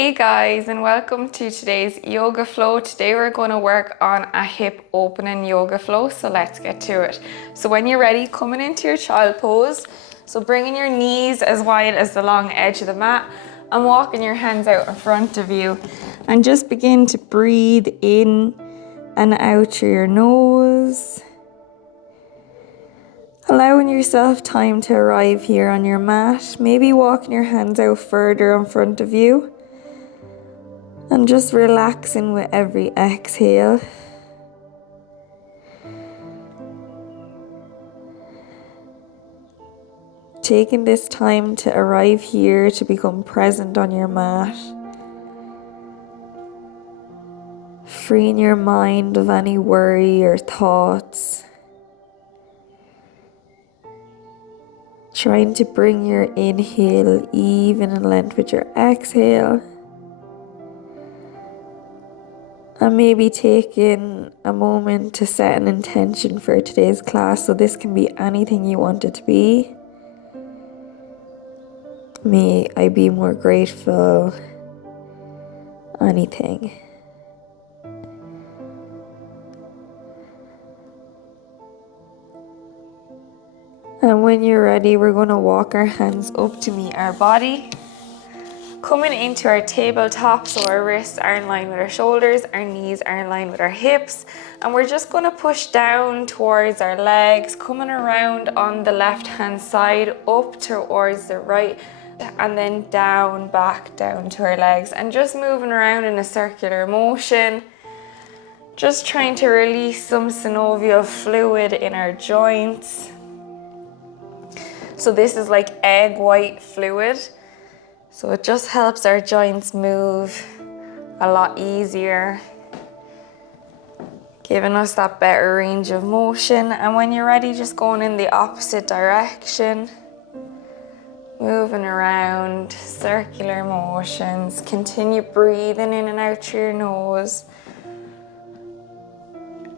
Hey guys, and welcome to today's yoga flow. Today we're going to work on a hip opening yoga flow, so let's get to it. So when you're ready, coming into your child pose, so bringing your knees as wide as the long edge of the mat and walking your hands out in front of you, and just begin to breathe in and out through your nose, allowing yourself time to arrive here on your mat, maybe walking your hands out further in front of you. And just relaxing with every exhale. Taking this time to arrive here, to become present on your mat. Freeing your mind of any worry or thoughts. Trying to bring your inhale even in length with your exhale. And maybe taking a moment to set an intention for today's class. So this can be anything you want it to be. May I be more grateful. Anything. And when you're ready, we're going to walk our hands up to meet our body. Coming into our tabletop, so our wrists are in line with our shoulders, our knees are in line with our hips, and we're just going to push down towards our legs, coming around on the left hand side, up towards the right, and then back down to our legs, and just moving around in a circular motion, just trying to release some synovial fluid in our joints. So this is like egg white fluid. So it just helps our joints move a lot easier, giving us that better range of motion. And when you're ready, just going in the opposite direction, moving around, circular motions. Continue breathing in and out through your nose.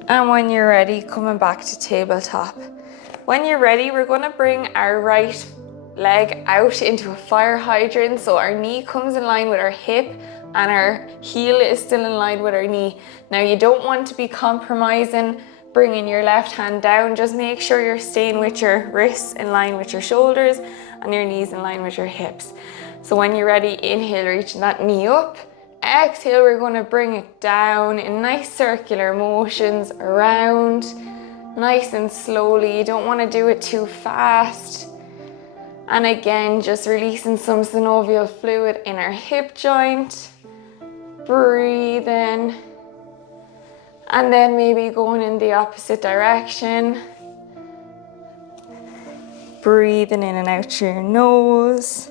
And when you're ready, coming back to tabletop. When you're ready, we're going to bring our right leg out into a fire hydrant, so our knee comes in line with our hip and our heel is still in line with our knee. Now you don't want to be compromising bringing your left hand down, just make sure you're staying with your wrists in line with your shoulders and your knees in line with your hips. So when you're ready, inhale, reaching that knee up. Exhale, we're going to bring it down in nice circular motions around, nice and slowly. You don't want to do it too fast. And again, just releasing some synovial fluid in our hip joint. Breathe in. And then maybe going in the opposite direction. Breathing in and out through your nose.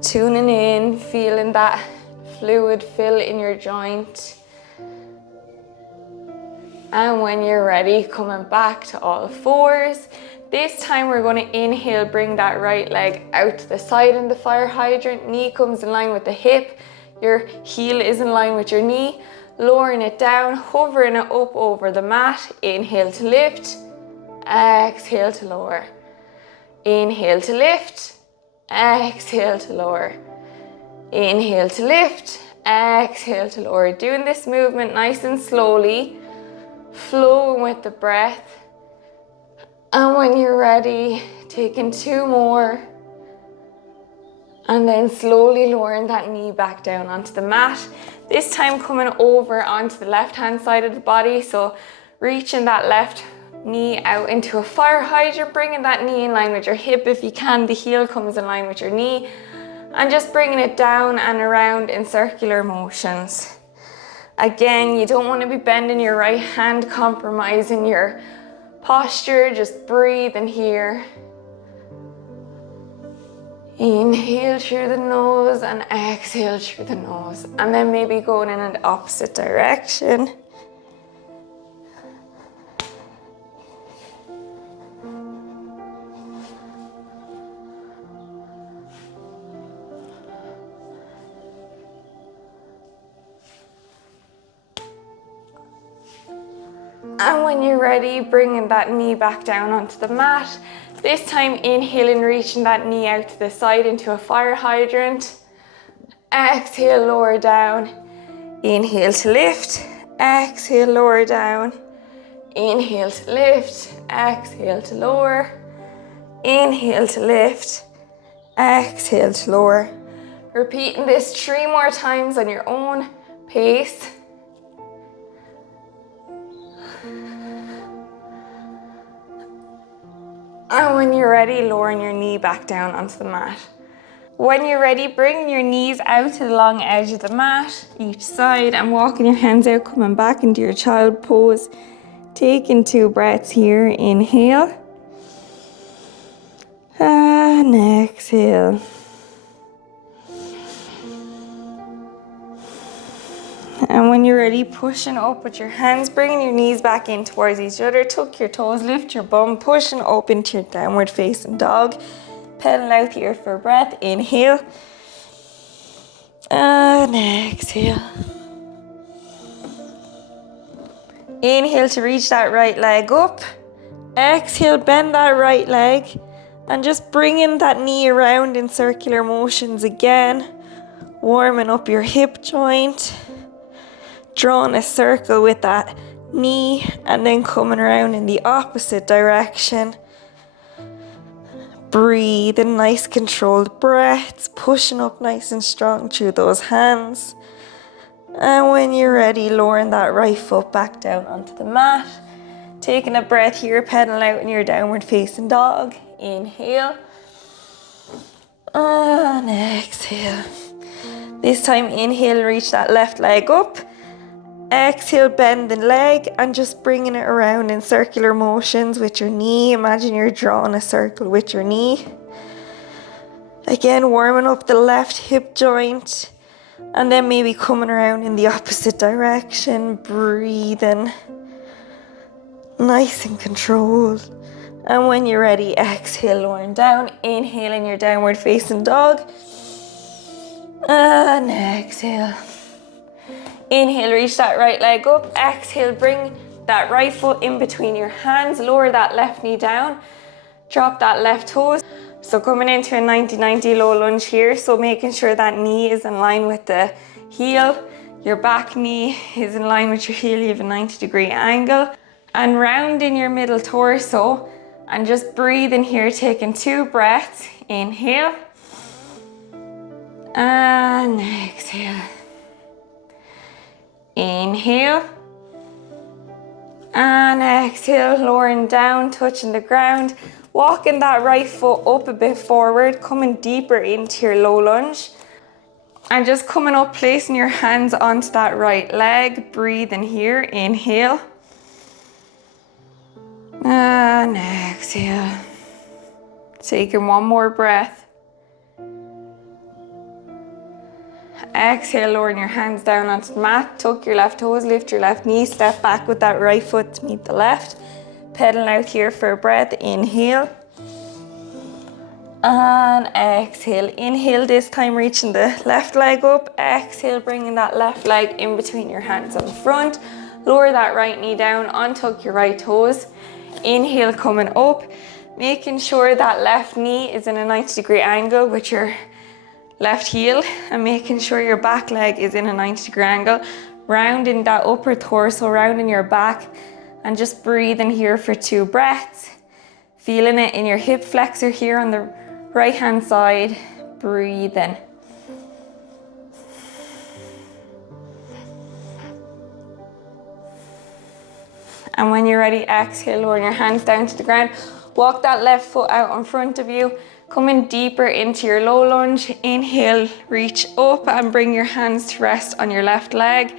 Tuning in, feeling that fluid fill in your joint. And when you're ready, coming back to all fours. This time we're going to inhale, bring that right leg out to the side in the fire hydrant. Knee comes in line with the hip. Your heel is in line with your knee. Lowering it down, hovering it up over the mat. Inhale to lift. Exhale to lower. Inhale to lift. Exhale to lower. Inhale to lift. Exhale to lower. Doing this movement nice and slowly. Flowing with the breath. And when you're ready, taking two more. And then slowly lowering that knee back down onto the mat. This time coming over onto the left hand side of the body. So reaching that left knee out into a fire hydrant, bringing that knee in line with your hip. If you can, the heel comes in line with your knee. And just bringing it down and around in circular motions. Again, you don't want to be bending your right hand, compromising your posture. Just breathe in here. Inhale through the nose and exhale through the nose. And then maybe going in the opposite direction. And when you're ready, bringing that knee back down onto the mat. This time inhaling, reaching that knee out to the side into a fire hydrant. Exhale, lower down. Inhale to lift. Exhale, lower down. Inhale to lift. Exhale to lower. Inhale to lift. Exhale to lower. Repeating this 3 more times on your own pace. And when you're ready, lowering your knee back down onto the mat. When you're ready, bring your knees out to the long edge of the mat, each side, and walking your hands out, coming back into your child pose. Taking 2 breaths here. Inhale. And exhale. And when you're ready, pushing up with your hands, bringing your knees back in towards each other. Tuck your toes, lift your bum, pushing up into your downward facing dog. Pedal out here for a breath. Inhale. And exhale. Inhale to reach that right leg up. Exhale, bend that right leg. And just bringing that knee around in circular motions again. Warming up your hip joint. Drawing a circle with that knee and then coming around in the opposite direction. Breathe in nice controlled breaths, pushing up nice and strong through those hands. And when you're ready, lowering that right foot back down onto the mat. Taking a breath here, pedaling out in your downward facing dog. Inhale. And exhale. This time, inhale, reach that left leg up. Exhale, bend the leg and just bringing it around in circular motions with your knee. Imagine you're drawing a circle with your knee. Again, warming up the left hip joint and then maybe coming around in the opposite direction. Breathing. Nice and controlled. And when you're ready, exhale, lowering down. Inhale in your downward facing dog. And exhale. Inhale, reach that right leg up. Exhale, bring that right foot in between your hands. Lower that left knee down. Drop that left toes. So coming into a 90-90 low lunge here. So making sure that knee is in line with the heel. Your back knee is in line with your heel. You have a 90-degree angle. And rounding your middle torso. And just breathe in here, taking 2 breaths. Inhale. And exhale. Inhale. And exhale, lowering down, touching the ground. Walking that right foot up a bit forward, coming deeper into your low lunge. And just coming up, placing your hands onto that right leg. Breathe in here, inhale. And exhale. Taking 1 more breath. Exhale, lowering your hands down onto the mat. Tuck your left toes, lift your left knee. Step back with that right foot to meet the left. Pedaling out here for a breath. Inhale. And exhale. Inhale this time, reaching the left leg up. Exhale, bringing that left leg in between your hands on the front. Lower that right knee down, untuck your right toes. Inhale, coming up. Making sure that left knee is in a 90-degree angle with your left heel, and making sure your back leg is in a 90-degree angle. Rounding that upper torso, rounding your back, and just breathing here for 2 breaths. Feeling it in your hip flexor here on the right hand side. Breathing. And when you're ready, exhale, lowering your hands down to the ground. Walk that left foot out in front of you. Coming deeper into your low lunge. Inhale, reach up and bring your hands to rest on your left leg.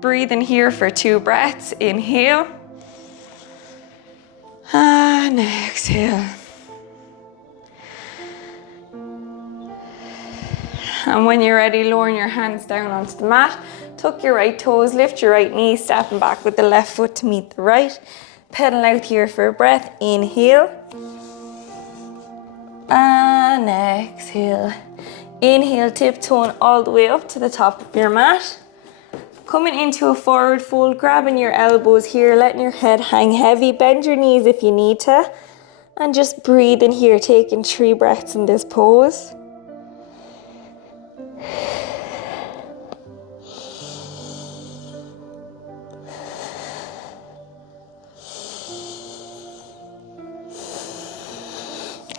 Breathe in here for 2 breaths. Inhale. And exhale. And when you're ready, lowering your hands down onto the mat. Tuck your right toes, lift your right knee, stepping back with the left foot to meet the right. Pedal out here for a breath. Inhale. And exhale. Inhale, tiptoeing all the way up to the top of your mat. Coming into a forward fold, grabbing your elbows here, letting your head hang heavy. Bend your knees if you need to. And just breathe in here, taking 3 breaths in this pose.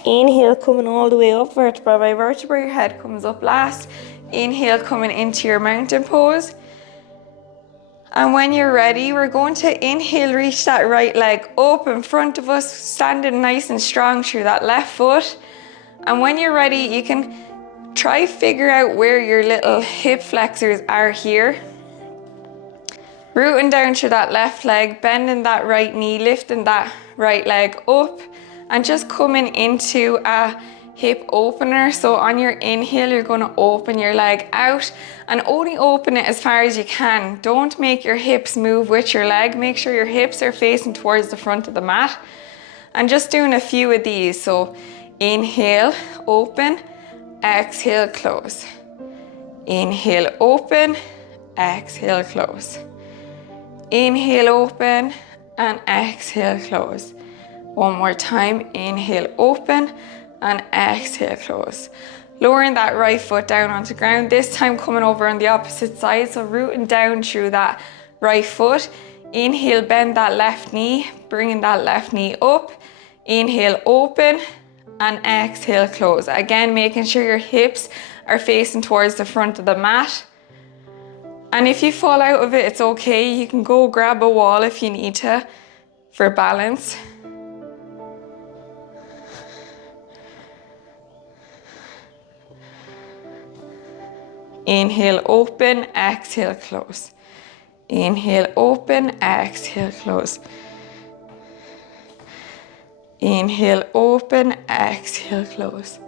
Inhale, coming all the way up, vertebra by vertebra, your head comes up last. Inhale, coming into your mountain pose. And when you're ready, we're going to inhale, reach that right leg up in front of us, standing nice and strong through that left foot. And when you're ready, you can try figure out where your little hip flexors are here. Rooting down through that left leg, bending that right knee, lifting that right leg up, and just coming into a hip opener. So on your inhale, you're going to open your leg out and only open it as far as you can. Don't make your hips move with your leg. Make sure your hips are facing towards the front of the mat. And just doing a few of these. So inhale, open, exhale, close. Inhale, open, exhale, close. Inhale, open, and exhale, close. One more time, inhale, open, and exhale, close. Lowering that right foot down onto the ground, this time coming over on the opposite side, so rooting down through that right foot. Inhale, bend that left knee, bringing that left knee up. Inhale, open, and exhale, close. Again, making sure your hips are facing towards the front of the mat. And if you fall out of it, it's okay. You can go grab a wall if you need to for balance. Inhale, open, exhale, close. Inhale, open, exhale, close. Inhale, open, exhale, close.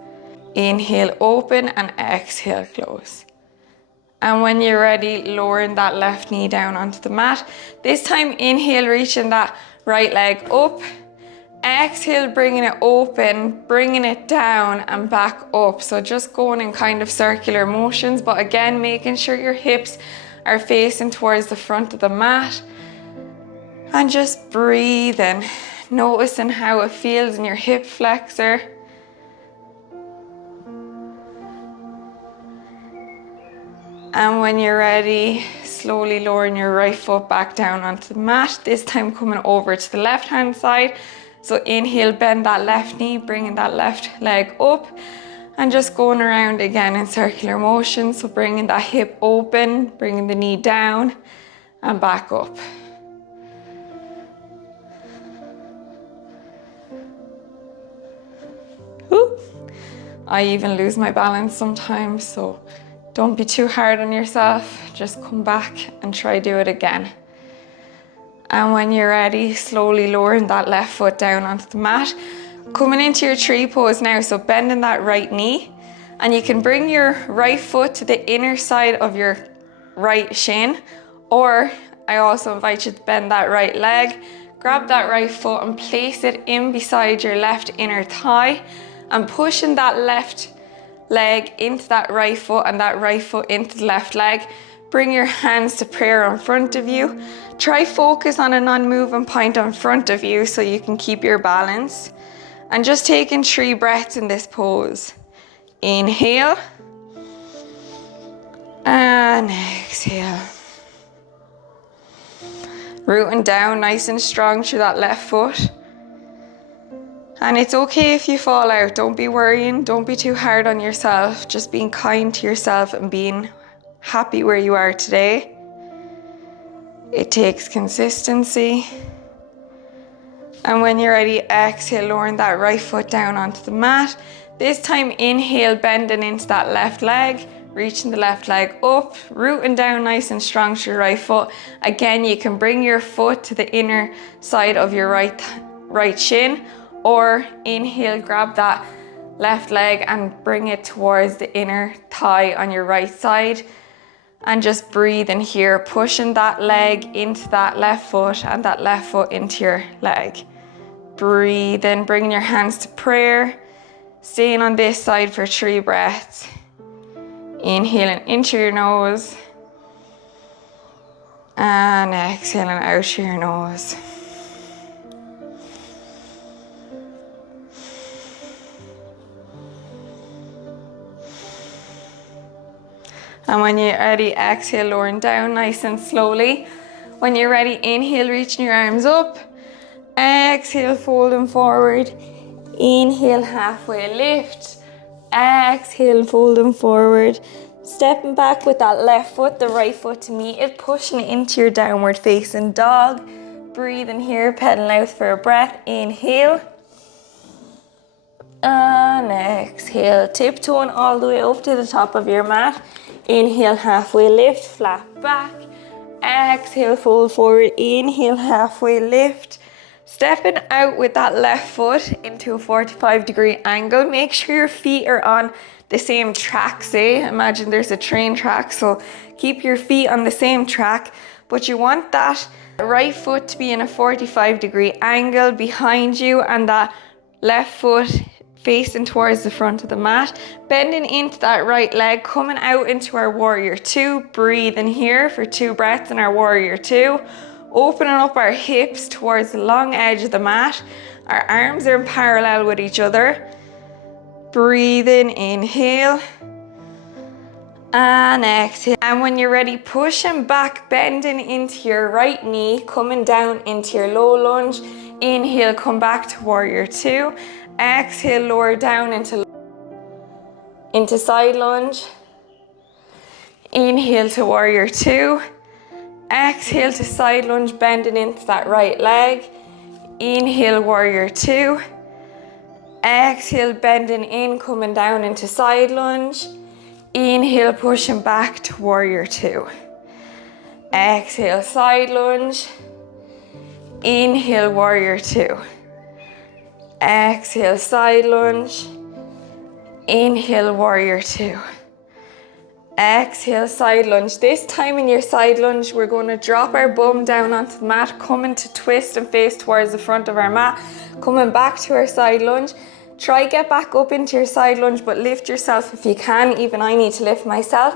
Inhale, open, and exhale, close. And when you're ready, lowering that left knee down onto the mat. This time, inhale, reaching that right leg up. Exhale, bringing it open, bringing it down and back up. So just going in kind of circular motions, but again, making sure your hips are facing towards the front of the mat. And just breathing, noticing how it feels in your hip flexor. And when you're ready, slowly lowering your right foot back down onto the mat, this time coming over to the left hand side. So inhale, bend that left knee, bringing that left leg up, and just going around again in circular motion. So bringing that hip open, bringing the knee down and back up. Woo. I even lose my balance sometimes, so don't be too hard on yourself. Just come back and try do it again. And when you're ready, slowly lowering that left foot down onto the mat. Coming into your tree pose now, so bending that right knee. And you can bring your right foot to the inner side of your right shin. Or I also invite you to bend that right leg. Grab that right foot and place it in beside your left inner thigh. And pushing that left leg into that right foot and that right foot into the left leg. Bring your hands to prayer in front of you. Try focus on a non-moving point in front of you so you can keep your balance. And just taking 3 breaths in this pose. Inhale. And exhale. Rooting down nice and strong through that left foot. And it's okay if you fall out. Don't be worrying. Don't be too hard on yourself. Just being kind to yourself and being happy where you are today. It takes consistency. And when you're ready, exhale, lowering that right foot down onto the mat. This time, inhale, bending into that left leg, reaching the left leg up, rooting down nice and strong to your right foot. Again, you can bring your foot to the inner side of your right shin, or inhale, grab that left leg and bring it towards the inner thigh on your right side. And just breathe in here, pushing that leg into that left foot and that left foot into your leg. Breathe in, bringing your hands to prayer. Staying on this side for 3 breaths. Inhaling into your nose. And exhaling out through your nose. And when you're ready, exhale, lowering down nice and slowly. When you're ready, inhale, reaching your arms up. Exhale, folding forward. Inhale, halfway lift. Exhale, folding forward. Stepping back with that left foot, the right foot to meet it, pushing it into your downward facing dog. Breathing here, pedaling out for a breath. Inhale. And exhale, tiptoeing all the way up to the top of your mat. Inhale, halfway lift, flat back. Exhale, fold forward. Inhale, halfway lift. Stepping out with that left foot into a 45-degree angle. Make sure your feet are on the same track, say. Imagine there's a train track, so keep your feet on the same track. But you want that right foot to be in a 45-degree angle behind you and that left foot facing towards the front of the mat. Bending into that right leg, coming out into our warrior two. Breathing here for 2 breaths in our warrior two. Opening up our hips towards the long edge of the mat. Our arms are in parallel with each other. Breathing, inhale. And exhale. And when you're ready, pushing back, bending into your right knee, coming down into your low lunge. Inhale, come back to warrior two. Exhale, lower down into side lunge. Inhale to warrior two. Exhale to side lunge, bending into that right leg. Inhale, warrior two. Exhale, bending in, coming down into side lunge. Inhale, pushing back to warrior two. Exhale, side lunge. Inhale, warrior two. Exhale, side lunge. Inhale, warrior two. Exhale, side lunge. This time in your side lunge, we're going to drop our bum down onto the mat, coming to twist and face towards the front of our mat, coming back to our side lunge. Try get back up into your side lunge, but lift yourself if you can. Even I need to lift myself.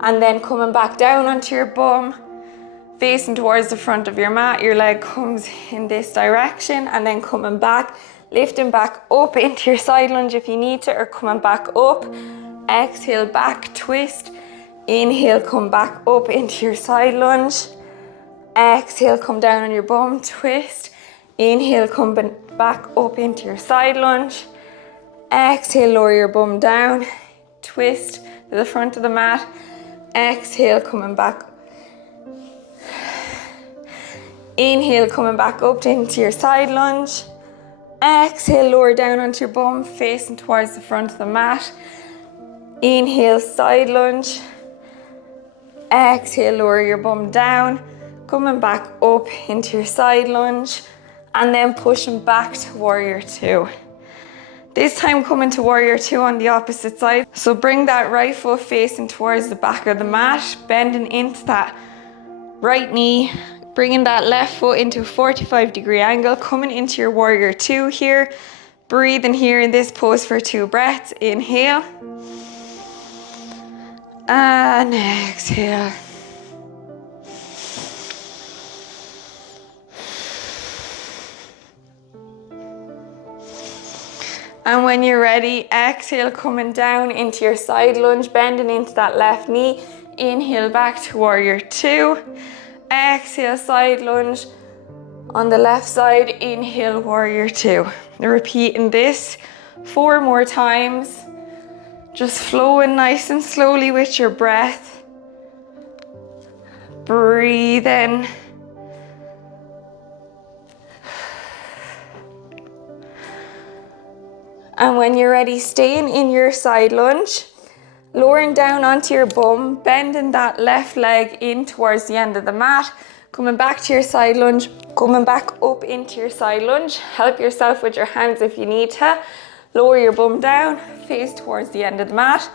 And then coming back down onto your bum, facing towards the front of your mat. Your leg comes in this direction, and then coming back, lifting back up into your side lunge if you need to, or coming back up. Exhale, back twist. Inhale, come back up into your side lunge. Exhale, come down on your bum, twist. Inhale, come back up into your side lunge. Exhale, lower your bum down, twist to the front of the mat. Exhale, coming back. Inhale, coming back up into your side lunge. Exhale, lower down onto your bum, facing towards the front of the mat. Inhale, side lunge. Exhale, lower your bum down, coming back up into your side lunge, and then pushing back to warrior two. This time coming to warrior two on the opposite side. So bring that right foot facing towards the back of the mat, bending into that right knee, bringing that left foot into a 45-degree angle, coming into your warrior two here. Breathing here in this pose for 2 breaths. Inhale. And exhale. And when you're ready, exhale, coming down into your side lunge, bending into that left knee. Inhale, back to warrior two. Exhale, side lunge on the left side. Inhale, warrior two. Repeating this 4 more times. Just flowing nice and slowly with your breath. Breathe in. And when you're ready, staying in your side lunge, lowering down onto your bum, bending that left leg in towards the end of the mat, coming back to your side lunge, coming back up into your side lunge. Help yourself with your hands if you need to. Lower your bum down, face towards the end of the mat.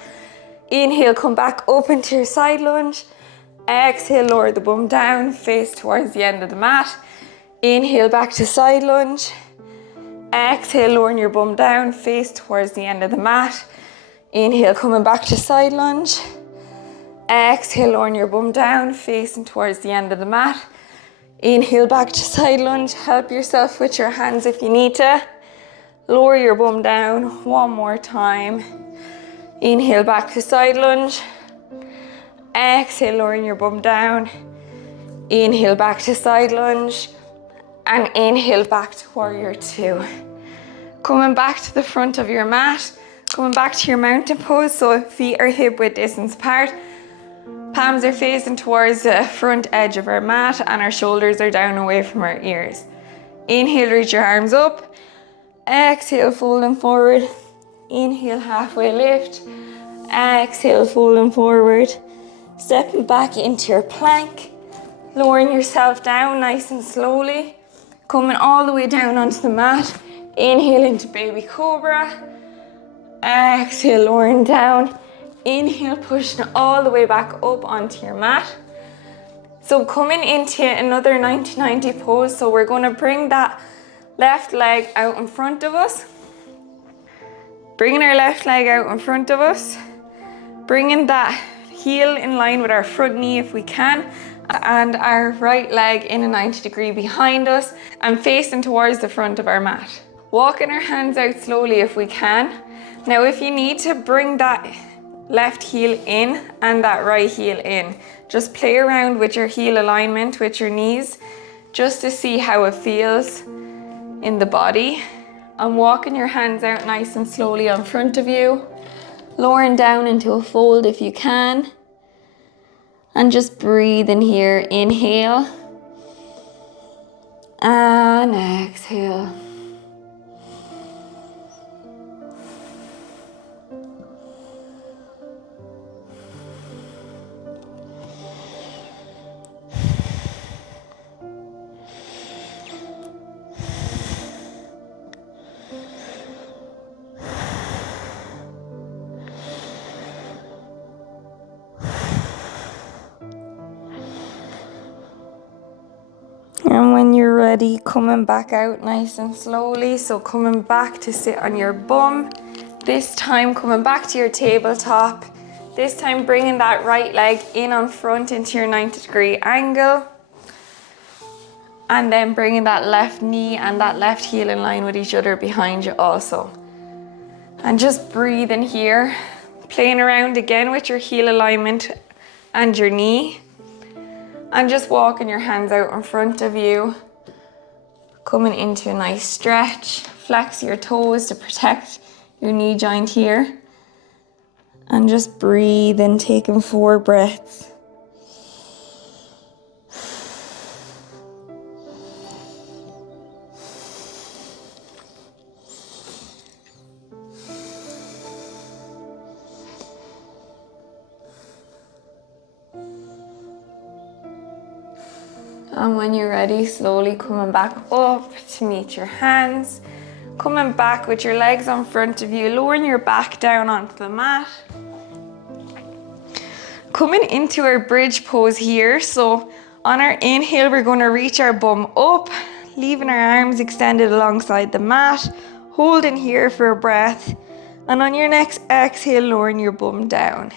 Inhale, come back up into your side lunge. Exhale, lower the bum down, face towards the end of the mat. Inhale, back to side lunge. Exhale, lowering your bum down, face towards the end of the mat. Inhale, coming back to side lunge. Exhale, lowering your bum down, facing towards the end of the mat. Inhale, back to side lunge. Help yourself with your hands if you need to. Lower your bum down 1 more time. Inhale, back to side lunge. Exhale, lowering your bum down. Inhale, back to side lunge. And inhale, back to warrior two. Coming back to the front of your mat, coming back to your mountain pose, so feet are hip width distance apart. Palms are facing towards the front edge of our mat and our shoulders are down away from our ears. Inhale, reach your arms up. Exhale, fold them forward. Inhale, halfway lift. Exhale, fold them forward. Stepping back into your plank. Lowering yourself down nice and slowly. Coming all the way down onto the mat. Inhale into baby cobra. Exhale, lowering down. Inhale, pushing all the way back up onto your mat. So coming into another 90-90 pose. So we're going to bring that left leg out in front of us. Bringing our left leg out in front of us. Bringing that heel in line with our front knee if we can. And our right leg in a 90-degree behind us and facing towards the front of our mat. Walking our hands out slowly if we can. Now if you need to bring that left heel in and that right heel in, just play around with your heel alignment with your knees just to see how it feels in the body. And walking your hands out nice and slowly in front of you, lowering down into a fold if you can. And just breathe in here. Inhale and exhale. And when you're ready, coming back out nice and slowly. So coming back to sit on your bum. This time coming back to your tabletop. This time bringing that right leg in on front into your 90-degree angle. And then bringing that left knee and that left heel in line with each other behind you also. And just breathe in here. Playing around again with your heel alignment and your knee. And just walking your hands out in front of you. Coming into a nice stretch. Flex your toes to protect your knee joint here. And just breathe in, taking 4 breaths. And when you're ready, slowly coming back up to meet your hands. Coming back with your legs on front of you, lowering your back down onto the mat. Coming into our bridge pose here. So on our inhale, we're going to reach our bum up, leaving our arms extended alongside the mat, holding here for a breath. And on your next exhale, lowering your bum down.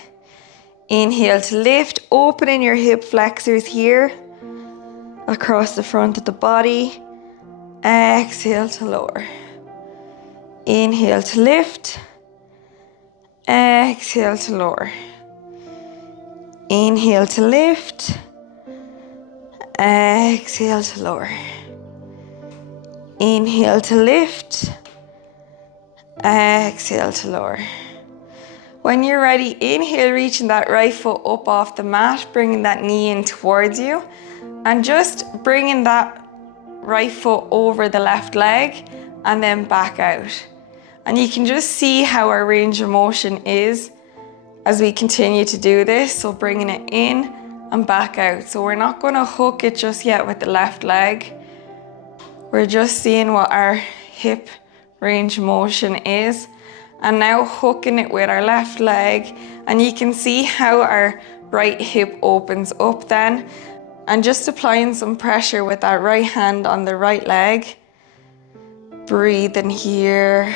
Inhale to lift, opening your hip flexors here across the front of the body. Exhale to lower. Inhale to lift. Exhale to lower. Inhale to lift. Exhale to lower. Inhale to lift. Exhale to lower. When you're ready, inhale, reaching that right foot up off the mat, bringing that knee in towards you. And just bringing that right foot over the left leg and then back out. And you can just see how our range of motion is as we continue to do this. So bringing it in and back out. So we're not going to hook it just yet with the left leg. We're just seeing what our hip range of motion is. And now hooking it with our left leg. And you can see how our right hip opens up then. And just applying some pressure with that right hand on the right leg. Breathe in here.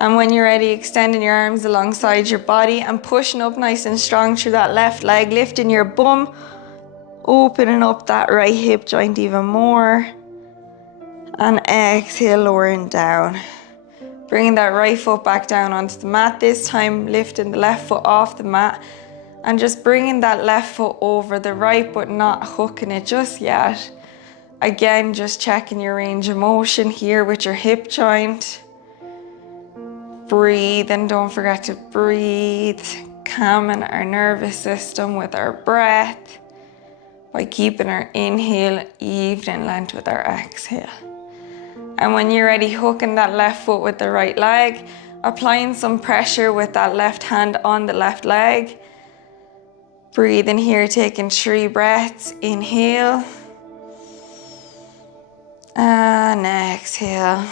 And when you're ready, extending your arms alongside your body and pushing up nice and strong through that left leg, lifting your bum, opening up that right hip joint even more. And exhale, lowering down. Bringing that right foot back down onto the mat, this time lifting the left foot off the mat And just bringing that left foot over the right, but not hooking it just yet. Again, just checking your range of motion here with your hip joint. Breathe, and don't forget to breathe, calming our nervous system with our breath by keeping our inhale even in length with our exhale. And when you're ready, hooking that left foot with the right leg, applying some pressure with that left hand on the left leg. Breathe in here, taking 3 breaths. Inhale. And exhale.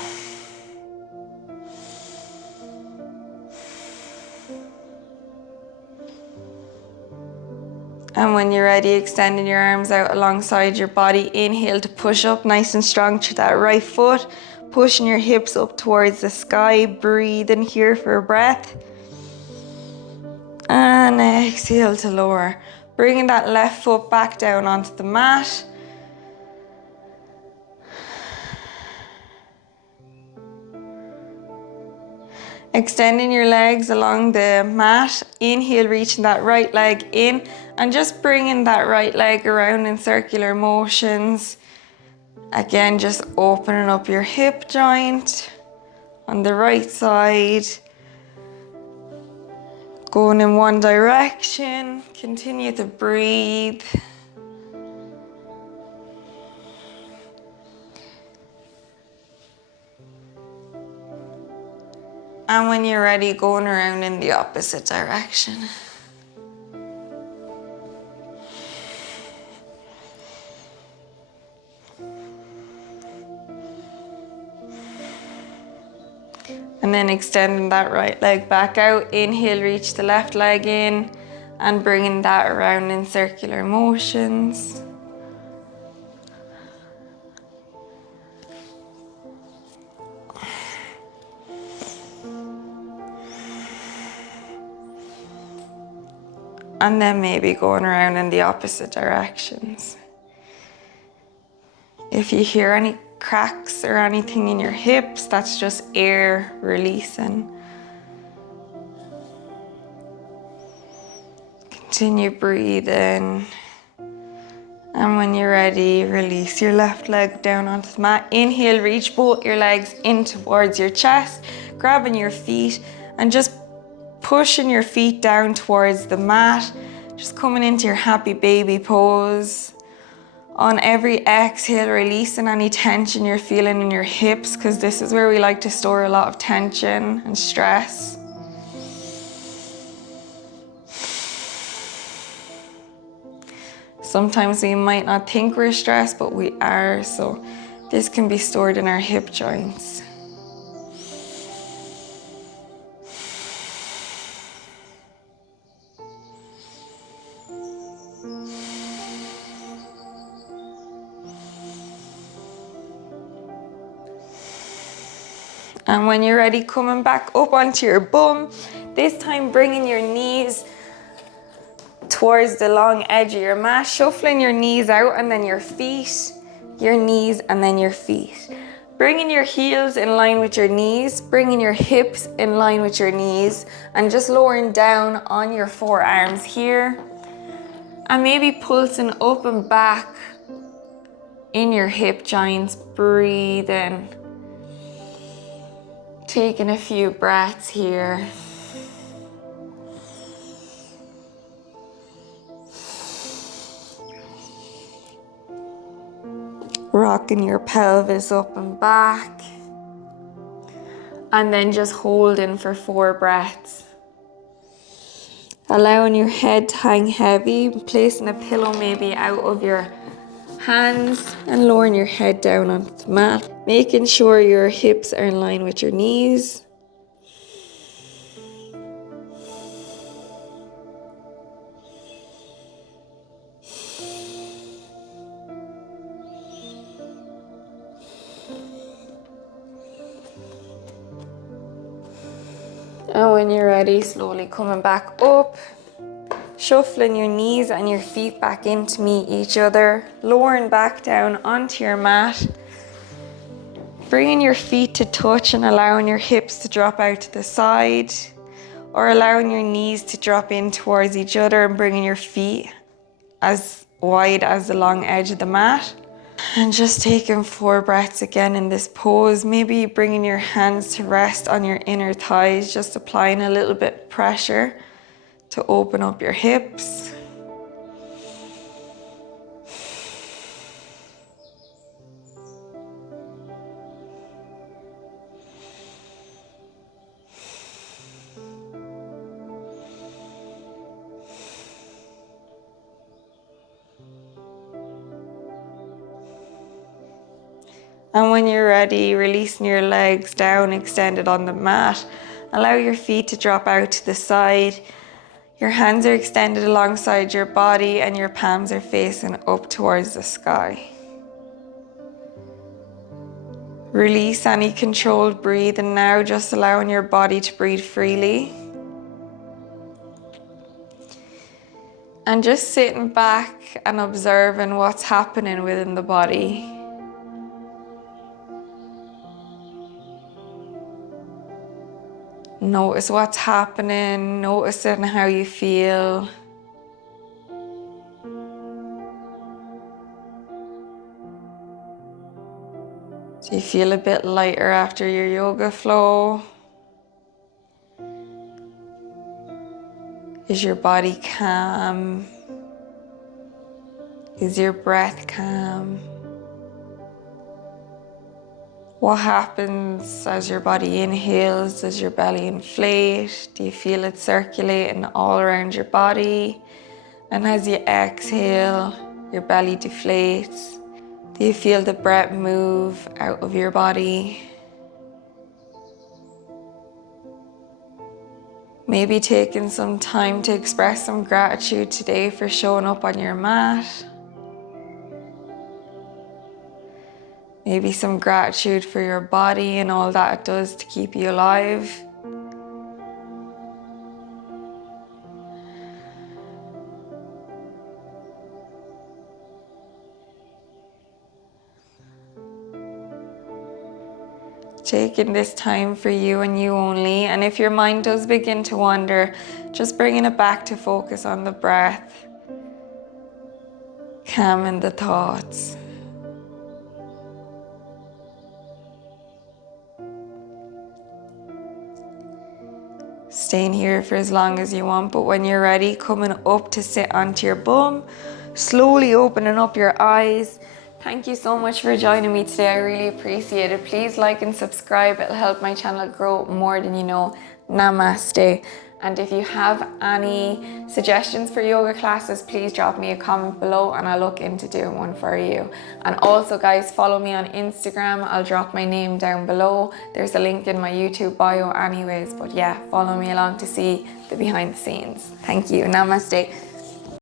And when you're ready, extending your arms out alongside your body. Inhale to push up nice and strong to that right foot. Pushing your hips up towards the sky. Breathe in here for a breath. And exhale to lower. Bringing that left foot back down onto the mat. Extending your legs along the mat. Inhale, reaching that right leg in and just bringing that right leg around in circular motions. Again, just opening up your hip joint on the right side. Going in one direction. Continue to breathe. And when you're ready, going around in the opposite direction. And then extending that right leg back out. Inhale, reach the left leg in and bringing that around in circular motions. And then maybe going around in the opposite directions. If you hear any cracks or anything in your hips, that's just air releasing. Continue breathing. And when you're ready, release your left leg down onto the mat. Inhale, reach both your legs in towards your chest, grabbing your feet and just pushing your feet down towards the mat, just coming into your happy baby pose. On every exhale, releasing any tension you're feeling in your hips, because this is where we like to store a lot of tension and stress. Sometimes we might not think we're stressed, but we are, so this can be stored in our hip joints. And when you're ready, coming back up onto your bum, this time bringing your knees towards the long edge of your mat, shuffling your knees out and then your feet, your knees and then your feet. Bringing your heels in line with your knees, bringing your hips in line with your knees and just lowering down on your forearms here. And maybe pulsing up and back in your hip joints, breathing. Taking a few breaths here. Rocking your pelvis up and back. And then just holding for 4 breaths. Allowing your head to hang heavy, placing a pillow maybe out of your hands and lowering your head down onto the mat. Making sure your hips are in line with your knees. And when you're ready, slowly coming back up, shuffling your knees and your feet back in to meet each other, lowering back down onto your mat, bringing your feet to touch and allowing your hips to drop out to the side, or allowing your knees to drop in towards each other and bringing your feet as wide as the long edge of the mat. And just taking 4 breaths again in this pose, maybe bringing your hands to rest on your inner thighs, just applying a little bit of pressure to open up your hips. And when you're ready, releasing your legs down, extended on the mat. Allow your feet to drop out to the side. Your hands are extended alongside your body and your palms are facing up towards the sky. Release any controlled breathing now, just allowing your body to breathe freely. And just sitting back and observing what's happening within the body. Notice what's happening, noticing how you feel. Do you feel a bit lighter after your yoga flow? Is your body calm? Is your breath calm? What happens as your body inhales? Does your belly inflate? Do you feel it circulating all around your body? And as you exhale, your belly deflates. Do you feel the breath move out of your body? Maybe taking some time to express some gratitude today for showing up on your mat. Maybe some gratitude for your body and all that it does to keep you alive. Taking this time for you and you only. And if your mind does begin to wander, just bringing it back to focus on the breath, calming the thoughts. Staying here for as long as you want, but when you're ready, coming up to sit onto your bum, slowly opening up your eyes. Thank you so much for joining me today. I really appreciate it. Please like and subscribe. It'll help my channel grow more than you know. Namaste. And if you have any suggestions for yoga classes, please drop me a comment below and I'll look into doing one for you. And also guys, follow me on Instagram. I'll drop my name down below. There's a link in my YouTube bio anyways. But yeah, follow me along to see the behind the scenes. Thank you. Namaste.